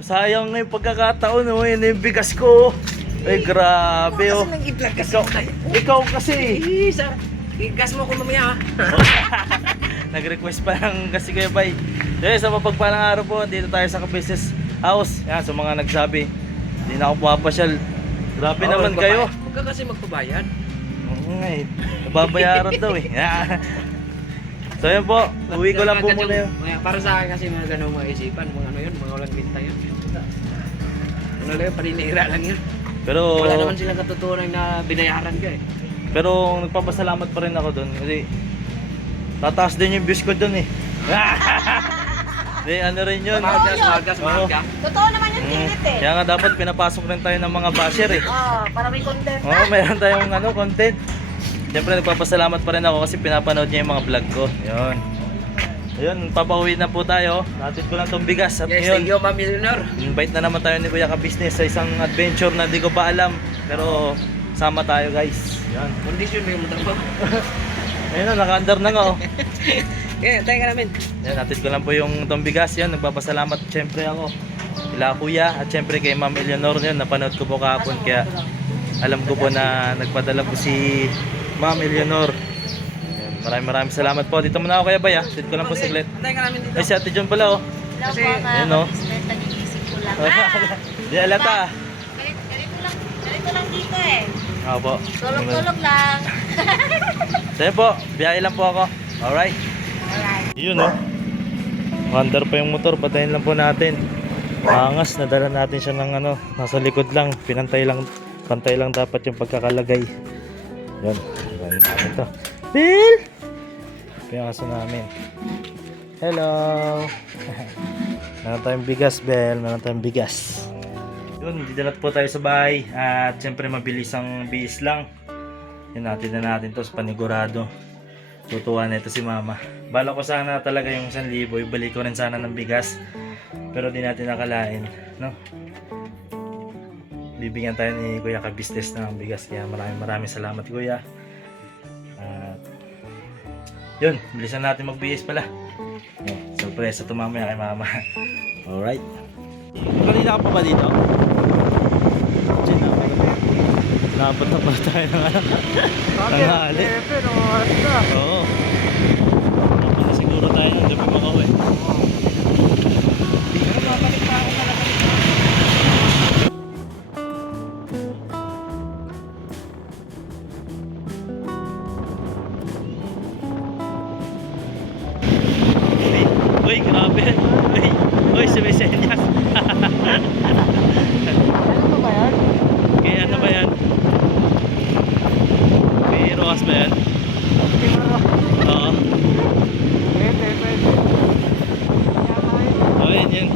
Sayang na yung pagkakataon, oh. Yun yung bigas ko. Ay, grabe, oh. Ikaw kasi. Igas mo ko mamaya. Nag-request pa lang kasi kayo, bay. Dahil sa mapagpalang araw po, dito tayo sa Business House. Yan, sa mga nagsabi, hindi na ako pumapasyal. Grabe naman kayo. Huwag ka kasi magpabayad. Oo nga eh. Nababayaran daw eh. So yun po, uwi ko lang po muna yun. Para sa akin kasi mga ganong mga isipan, mga ano yun, mga walang binta yun. Ano lang yun, paninira lang yun. Pero Wala naman silang katutunan na binayaran ka eh. pero nagpapasalamat pa rin ako doon kasi tataas din yung views ko doon eh. Di ano rin yun. Magas. Totoo naman yung tilit eh. Kaya nga dapat pinapasok rin tayo ng mga basher eh. Para may content. Oo, meron tayong content. Siyempre nagpapasalamat pa rin ako kasi pinapanood niya yung mga vlog ko. Yun. Ayun, papauwi na po tayo. Natin ko lang tong bigas. At Yes, ngayon, thank you, Ma'am Millionaire. invite na naman tayo ni Kuya Ka-Business sa isang adventure na di ko pa alam. Pero sama tayo guys. Yan. Kondisyon mo yung motor mo. Ayun na, naka-under na nga oh. Okay, tayo ka namin. Yan, natin ko lang po yung itong bigas yan. Nagpapasalamat siyempre ako. Kila Kuya at siyempre kay Ma'am Eleanor yun. Napanood ko po kahapon kaya alam ko po na nagpadala po si Ma'am Eleanor. Yan, maraming salamat po. Dito muna ako kaya Bay ah. Dito ko lang po saglit. Tayo ka namin dito. Ay si Ate John pala oh. Hello Kasi, po mga ayun, oh. ka-business, nagigising ko lang. Di alata ah. Ganito lang dito eh. Ako po. Tulog-tulog lang. So yun po, biyahe lang po ako. Alright. Alright. Yun oh. Wonder pa yung motor, patayin lang po natin. Angas, nadala natin siya ng nasa likod lang. Pantay lang dapat yung pagkakalagay. Yun, gawin natin to. Bill! Pinakaso namin. Hello! Meron tayong bigas, Bel. Meron tayong bigas. Yun, didalat po tayo sa bahay. At syempre mabilis ang bihis lang. Yun, natin na natin to sa panigurado. Tutuwa na ito si Mama. Bala ko sana talaga yung 1,000. Ibalik ko rin sana ng bigas. Pero di natin nakalain. No? Bibigyan tayo ni Kuya Ka-Business ng bigas. Kaya maraming salamat Kuya. At yun, bilisan natin magbihis pala. Surprise ito mamaya kay Mama. Alright. Kanina ka pa ba dito? Napot na pala tayo ng tanghali. Oo. Napot na siguro tayo ng gabi makauwi. Uy, grabe. Uy, sumisenyas. Ano ba yan? Kaya ano ba yan? May roas ba yan? Oo. Oh, yan.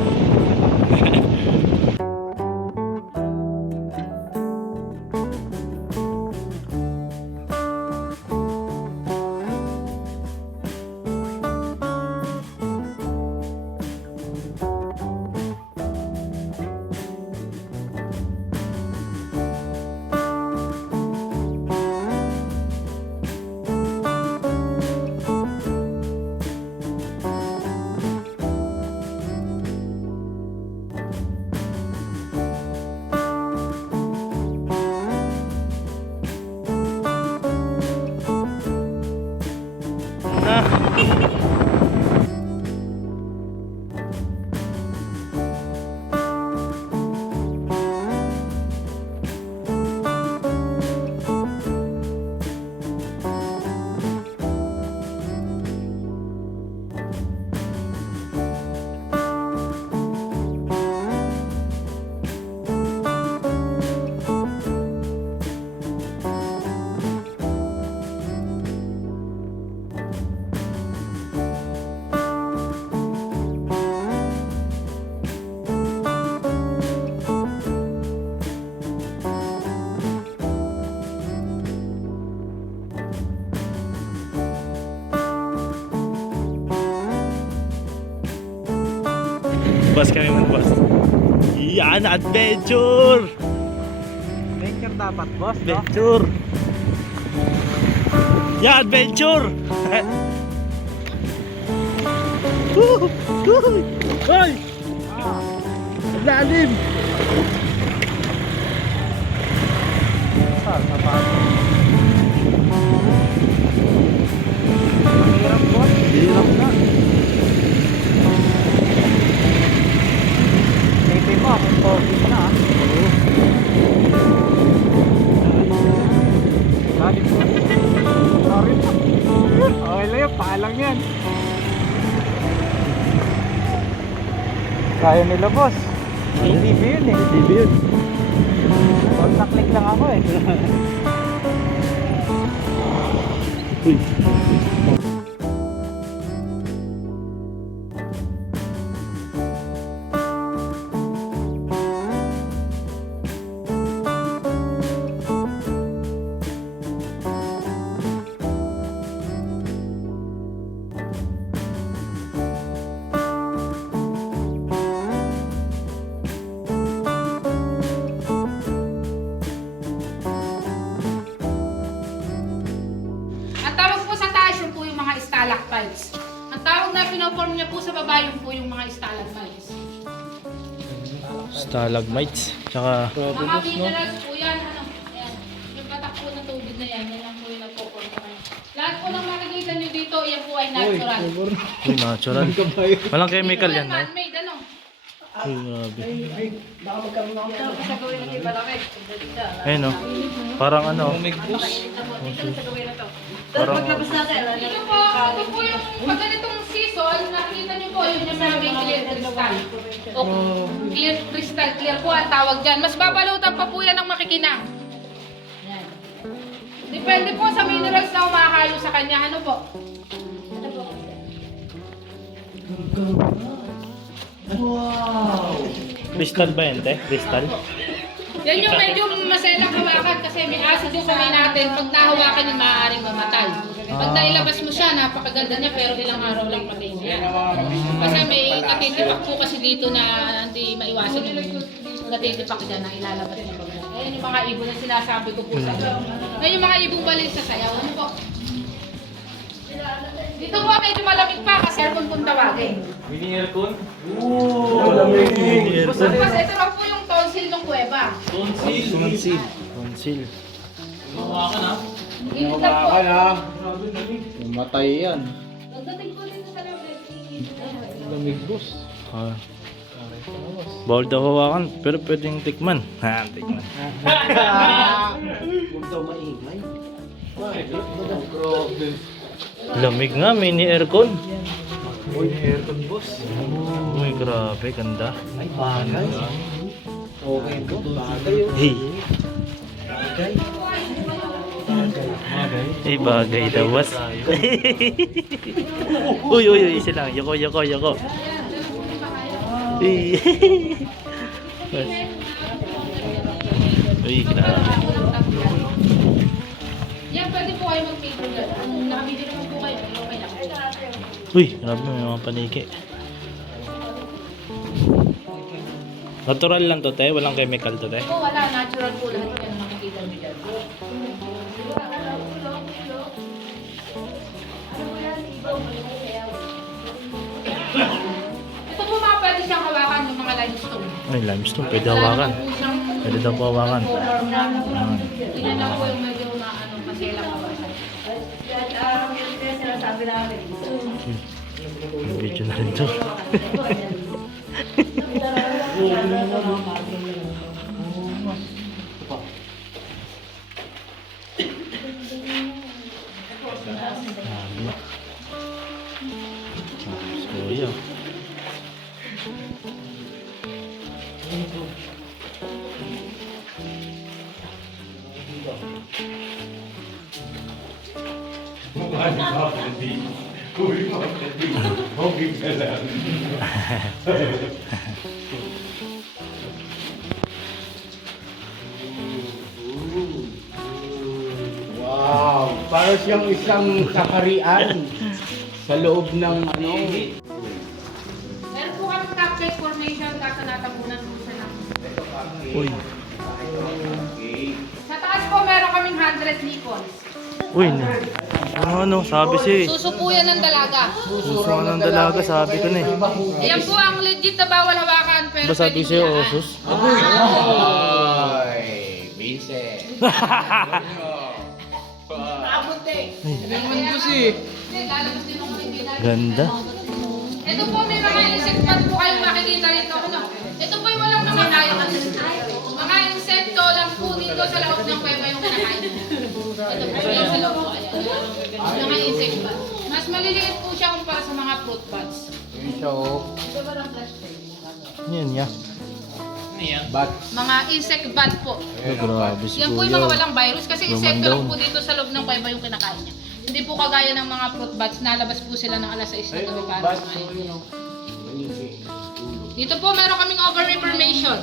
Bus kami mag-bus. Yan, adventure! Adventure dapat, boss. Adventure! Yeah, adventure! Hoy! ilalim. Saan na pa? Hirap boss. Hirap na. Maybe mo, kung focus na ah. Lalim po. Sorry po. Okay lang yun, paalang yan. Kaya nila boss. TV yun eh. TV yun. Contact link lang ako eh. Uy. Ang tawag po sa taas yun po yung mga stalactites. Ang tawag na pinoform niya po sa baba yun po yung mga stalagmites. Stalagmites. Tsaka Mga minerals po yan. Ano? Ayan. Yung patak po ng tubig na yan, yan lang po yung nagpo-form sa kanya. Lahat po ng makikita nyo dito, yan po ay natural. uy, natural. Walang chemical yan, eh. Man-made, ano? Uy, grabe. Sa gawin ng ibalamig. Ayun, oh. Parang ano. Parang Ito po yung pag ganitong season, nakikita nyo po yun yung mga may clear crystal. O clear crystal, clear po ang tawag dyan. Mas babalutan pa po yan ng makikinang. Yan. Depende po sa minerals na umahalo sa kanya. Ano po? crystal ba yan, te? Crystal? Yan yung medyo maselang hawakan kasi may acid yung kamay natin. Pag nahawakan yung maaaring mamatay. Pag nailabas mo siya, napakaganda niya pero ilang araw lang patay niya. Kasi may natitipak po kasi dito na hindi maiwasan yung natitipak dyan na ilalabas niya. Ayan yung mga ibon na sinasabi ko po sa inyo. Ayan yung mga ibong balin sa sayaw. Ano po? Dito po medyo malamig pa kasi aircon kung tawagin. Mini aircon? Oo! Mini aircon. Kasi ito lang po yung tonsil ng kuweba. Tonsil. Tonsil. Init lang po. Matay yan. Pagdating ko dito sa labas, Lamig boss. Ah. Bawal daw hawakan, pero pwedeng tikman. Ha, tikman. Huwag daw maingay. Lamig nga, mini aircon. Uy, aircon boss. Uy, grabe, ganda. Ay, bagay. Okay po, bagay yun. Hey, Bagay. ay bagay daw, boss. Uy, uy, uy, isa lang. Yoko, yoko, yoko. Uy. Uy, grabe. yan, pwede po kayo mag-paper dyan. Kung nakabili naman po kayo, okay lang. Uy, grabe, may mga paniki. Natural lang to, te. Walang chemical to, te. Po, wala. Natural po lahat yan makikita nyo dyan. Ito po mga pwede siyang hawakan yung mga limestone. Ay, limestone. Pwede hawakan. Pwede daw po hawakan. Tingnan lang po yung medyo maano kasi lang hawakan. May video na rin to. Kuya. Wow, para siyang isang kakarian sa loob ng ano. Meron po kami cupcake formation kaso natabunan po siya ng... Uy. Sa taas po meron kaming 100 nipples. Uy, Ano, sabi siya eh. Suso po yan ng dalaga. Suso nga ng dalaga, sabi ko na eh. Ayan po ang legit na bawal hawakan. Pero Ba sabi pwede siya, hilaan. osos? Ay, Vincent. Hindi, lalabas din ako ng ginagawa. Ganda. Ito po, may mga insect pad po kayong makikita rito. Ano? Ito po yung walang namatay. Mga insekto lang po dito sa loob ng kuweba yung kinakain. Ito po yung sa loob. Ayan. Mga insect pad. Mas maliliit po siya kumpara sa mga fruit pads. Ito ba lang plastic? Yan ya. Mga insect bat po. Oh, grabe si Yan po yung mga Kuya. walang virus kasi Roman insekto lang down. po dito sa loob ng kuweba yung kinakain niya. Hindi po kagaya ng mga fruit bats, nalabas po sila ng alas 6 na gabi para kumain. Dito po meron kaming over-information.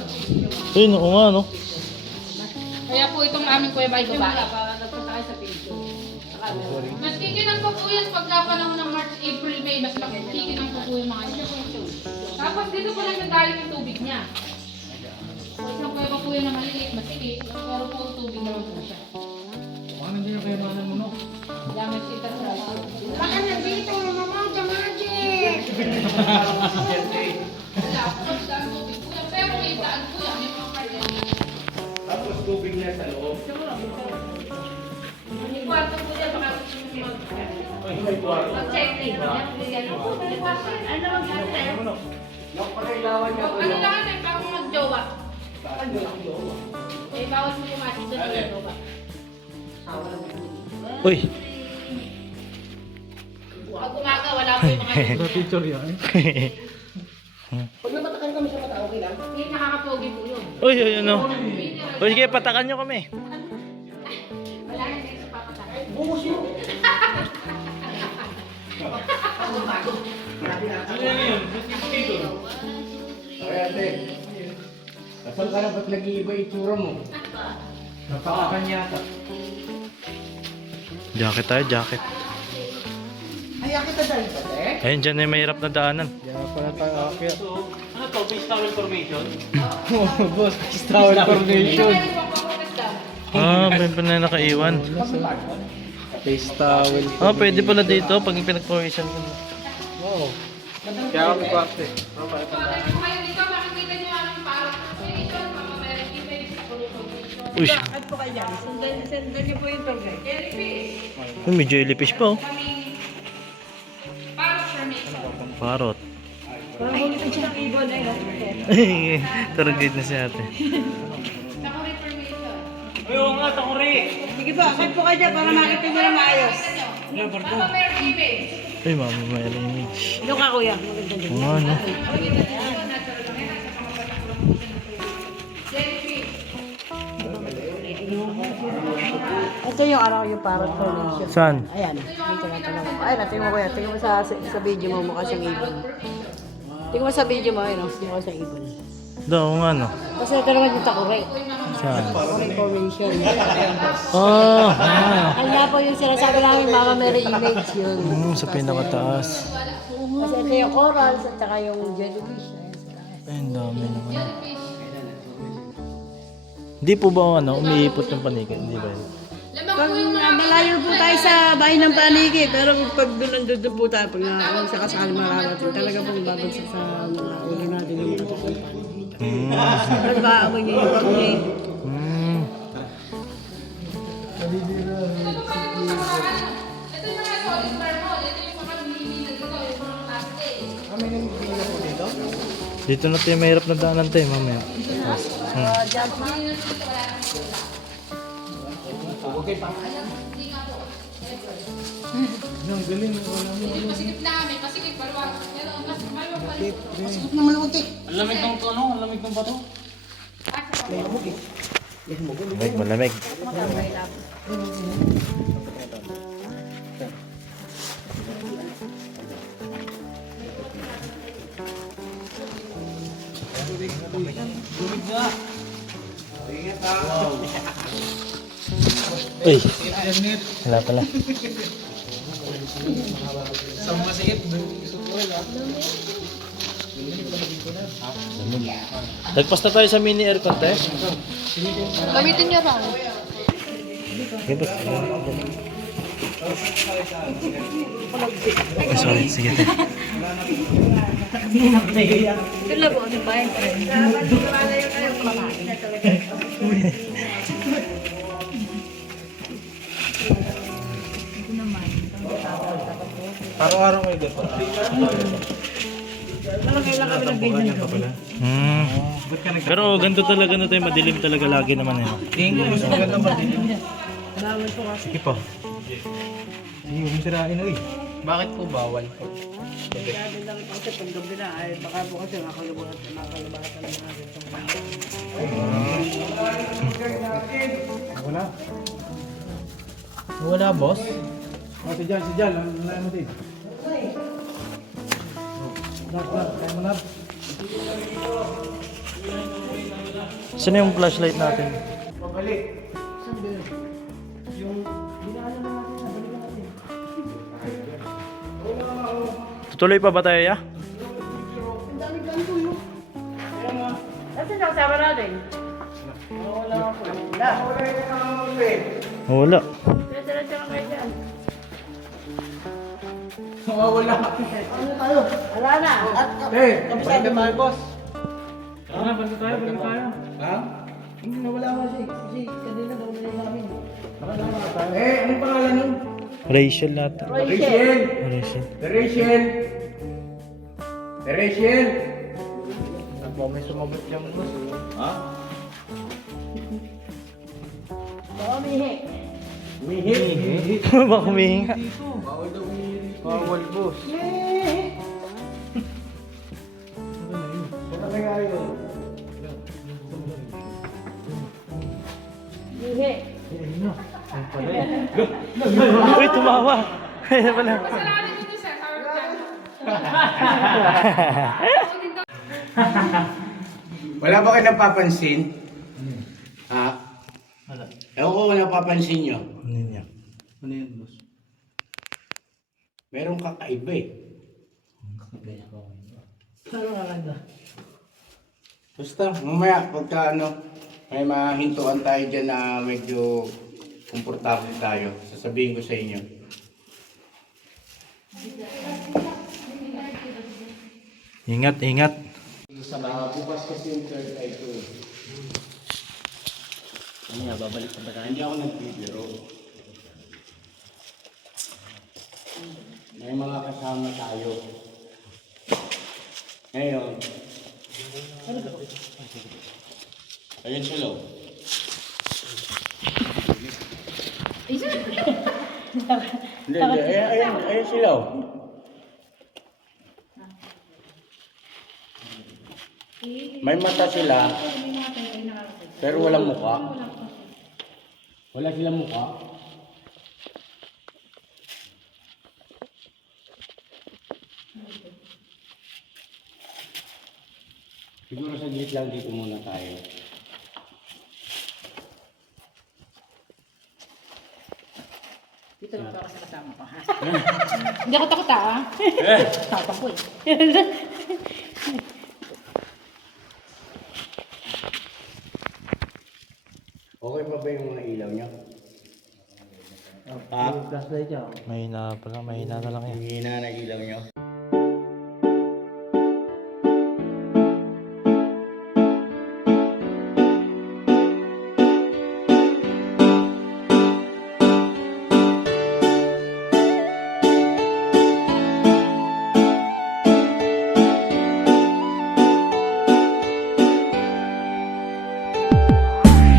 Ay, naku nga, no? Kaya po itong aming kuweba ay babae. Mas kikinang po po yan pagka panahon ng March, April, May, mas kikinang po po yung mga niya. Tapos dito po lang nagaling yung tubig niya. Yung kuweba po yan na maliliit, masikip, pero po tubig naman po siya. Gamit kita sa Baka nandito, mama, the magic! wala, tapos daan tubig po yan. Pero may daan po yan, may mga kanya. Tapos tubig niya sa loob. Yung kwarto po yan, baka gusto nyo mag-check din. Ano mag-check? Napakailawan niya. Ano lang ito, parang mag-jowa. Eh, bawal mo pumasok doon sa jowa. Uy! Pag umaga, wala po yung mga Picture yan. hindi nakakapogi po yun. Uy, uy, ano? Uy, sige, patakan nyo kami. Wala na din sa papatay. Ay, ate. Kasal ka na, ba't nag-iiba itsura mo? Napakakan yata. Jacket tayo, jacket. Ay, akit na dahil ba, te? Ayun, dyan na yung mahirap na daanan. Diyan pala tayo akyat. Ano to? Face towel formation? Boss, Star Formation. Ah, may pa na nakaiwan. Face towel. Ah, pwede pala dito pag pinag-provision ko. Wow. Kaya ako parte. Ngayon dito, makikita nyo ang parang formation, mga meron image sa formation. Uy, At po kayo dyan. Sundan niyo po yung turgay. Jellyfish. may jellyfish pa oh. Kaming parang formation. Parot. Parang huli pa siya ng ibon eh. Tour guide na si ate. Takuri formation. Sige po, akit po kayo dyan para makita niyo na maayos. Mga meron image. Ay, mama, may image. Doon ka kuya. Maganda dyan. Oo nga, no? Makikita nyo dito, natural lang yan, nasa mga batang jellyfish. Ito yung araw yung parrot formation. Saan? Ayan. Dito na talaga. Ayan, tingnan mo kuya. Tingnan mo sa video mo mukha siyang ibon. Tingnan mo sa video mo, ayun, mukha siyang ibon. Daw, nga, no? Kasi ito naman yung takure. Saan? Takure formation. Oh, Kaya po yung sinasabi namin, Mama Mary image yun. sa pinakataas. Kasi ito yung corals at saka yung jellyfish. Ayan sila. Ay, ang dami naman. Hindi po ba umiipot yung panikit? Hindi ba yun? Lamang Pag po yung mga malayo po tayo sa bahay ng paniki, pero pag doon nandun po tayo, pag sakasakali mararating, talaga pong babagsak sa mga ulo natin yung mga ng paniki. Pag maamoy niyo yung tungay. Hmm. ito yung mga solid marmol, ito yung mga mini na dito, yung mga plastic. Dito na tayo mahirap na daanan tayo mamaya. Hindi pasikip namin, pasikip, maluwag. Pero mas maluwag pa rin. Malamig, malamig. Uy, wala pala. Nagpas na tayo sa mini air contest. Gamitin niyo raw. Okay, boss. Oh, sorry, sige te. Ito lang po, ano ba yun? Araw-araw kayo dito. Hmm. Pero ganito talaga na tayo, madilim talaga lagi naman yun. Tingin ko mas maganda madilim. Sige po. Sige, huwag mo sirain na eh. Bakit po bawal po? Grabe lang po kasi pag gabi na ay baka po kasi makalabatan ng mga ganitong Wala. Wala, boss? Si Jan, ano mo din? Kaya mo na. Saan yung flashlight natin? Pabalik. Tutuloy pa ba tayo, ya? Kasi nakasama natin. Wala. Diretso lang kayo dyan. Wala. Wala na. Kabisado tayo, boss. Balik tayo. Ha? Hindi nawala kasi. Kasi kanina daw na namin. Anong pangalan nun? Rachel natin. Rachel. Rachel. Rachel. Rachel. Ako may sumabot dyan, boss. Ha? Oo, mihi. Mihi. Baka humihinga. Bawal, boss. Ano kaya yun? Mihi. Uy, tumawa. Kaya pala. Kasalanan nyo to, sir. Sabi ko dyan. Wala ba kayo napapansin? Ha? Ewan ko kung napapansin nyo. Ano yun yan? Ano yan, boss? Merong kakaiba eh. Basta, mamaya pagka may mahintuan tayo dyan na medyo komportable tayo. Sasabihin ko sa inyo. Ingat, ingat. Bukas kasi yung third eye ko eh. Hindi ako nagbibiro. May mga kasama tayo. Ngayon. Ayun sila. Hindi, ayun sila. May mata sila, pero walang mukha. Wala silang mukha. Siguro saglit lang dito muna tayo. Dito lang ako sa kasama ko, ha? Hindi ako takot, ha? Tapang ko, eh. Okay pa ba yung mga ilaw niyo? Ha? Mahina pala, mahina na lang yan. Yung hina na ilaw niyo?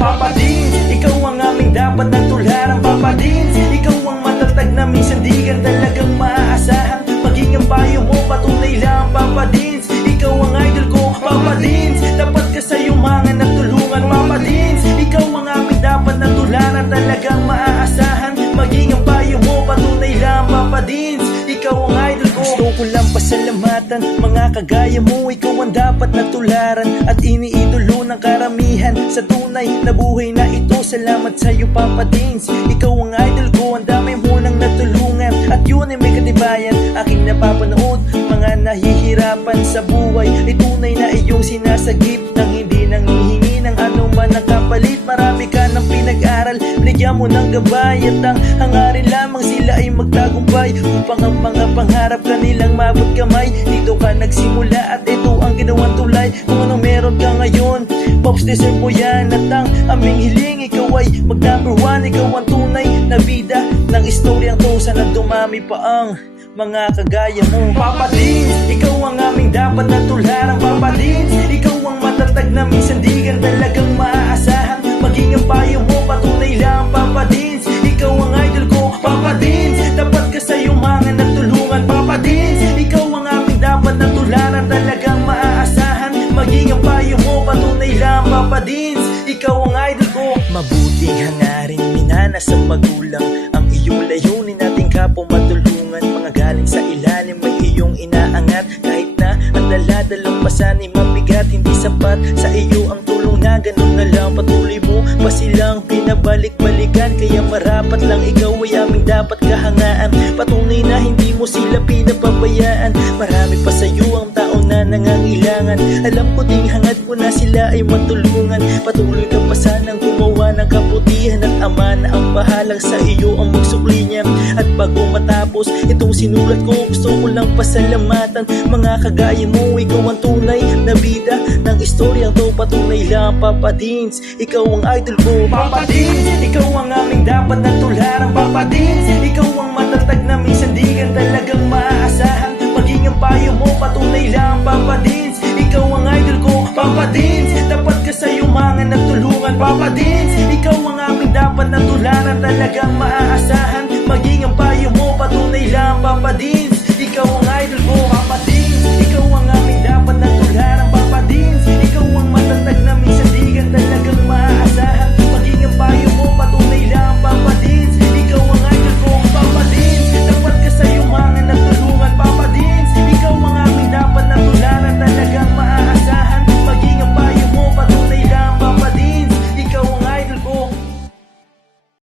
Papa Dins, ikaw ang aming dapat na tularan. Papa Dins, ikaw ang matatag na minsan di ka talagang maaasahan. Maging ang payo mo, patunay lang Papa Dins, ikaw ang idol ko Papa Dins, dapat ka sa yumangan at tulungan Papa Dins, ikaw ang aming dapat na tularan. Talagang maaasahan. Maging ang payo mo, patunay lang Papa Dins, ikaw ang idol ko. Gusto ko lang pasalamatan mga kagaya mo. Ikaw ang dapat na tularan at iniidolo ng karamihan sa tunay na buhay na ito. Salamat sa iyo Papa Dins, ikaw ang idol ko. Ang dami mo nang natulungan at yun ay may katibayan. Aking napapanood mga nahihirapan sa buhay ay tunay na iyong sinasagip nang hindi nanghihingi ng anuman na kapalit. Marami ka ng pinag-aral, binigyan mo ng gabay at ang hangarin lamang sila ay magtagumpay upang ang mga pangarap kanilang mabot kamay. Dito ka nagsimula at ito ang ginawang tulay. Kung anong meron ka ngayon, Pops, deserve mo yan. At ang aming hiling, ikaw ay mag number one. Ikaw ang tunay na bida ng istoryang to. Sana dumami pa ang mga kagaya mo. Papa Dins, ikaw ang aming dapat na tularan. Papa Dins, ikaw ang matatag na minsan di ka talagang maaasahan. Maging ang payo mo, patunay lang. Papa Dins, ikaw ang idol ko. Papa Dins, dapat ka sa yumangan at tulungan. Papa Dins, ikaw ang aming dapat na tularan. Talagang maaasahan. Maging ang payo mo, patunay lang. Papa Dins, ikaw ang idol ko. Mabuting hangarin, minana sa magulang. Ang iyong layunin nating kapwa matulungan. Mga galing sa ilalim may iyong inaangat. Kahit na ang daladalang pasan ay mabigat, hindi sapat sa iyo ang tulong na ganun na lang. Patuloy mo pa silang pinabalik-balikan, kaya marapat lang ikaw ay aming dapat kahangaan. Patunay na hindi mo sila pinapabayaan. Marami pa sa iyo ang tao na nangangailangan. Alam ko ding hangad mo na sila ay matulungan. Patuloy ka pa sanang gumawa ng kabutihan at ama na ang bahalang sa iyo ang magsukli niya. At bago matapos itong sinulat ko, gusto ko lang pasalamatan mga kagaya mo. Ikaw ang tunay na bida ng istoryang to. Patunay lang, Papa Dins, ikaw ang idol ko. Papa Dins, ikaw ang aming dapat na tularan. Papa Dins, ikaw ang matatag na minsan di ka talagang maaasahan. Maging ang payo mo, patunay lang. Papa Dins, ikaw ang idol ko. Papa Dins, dapat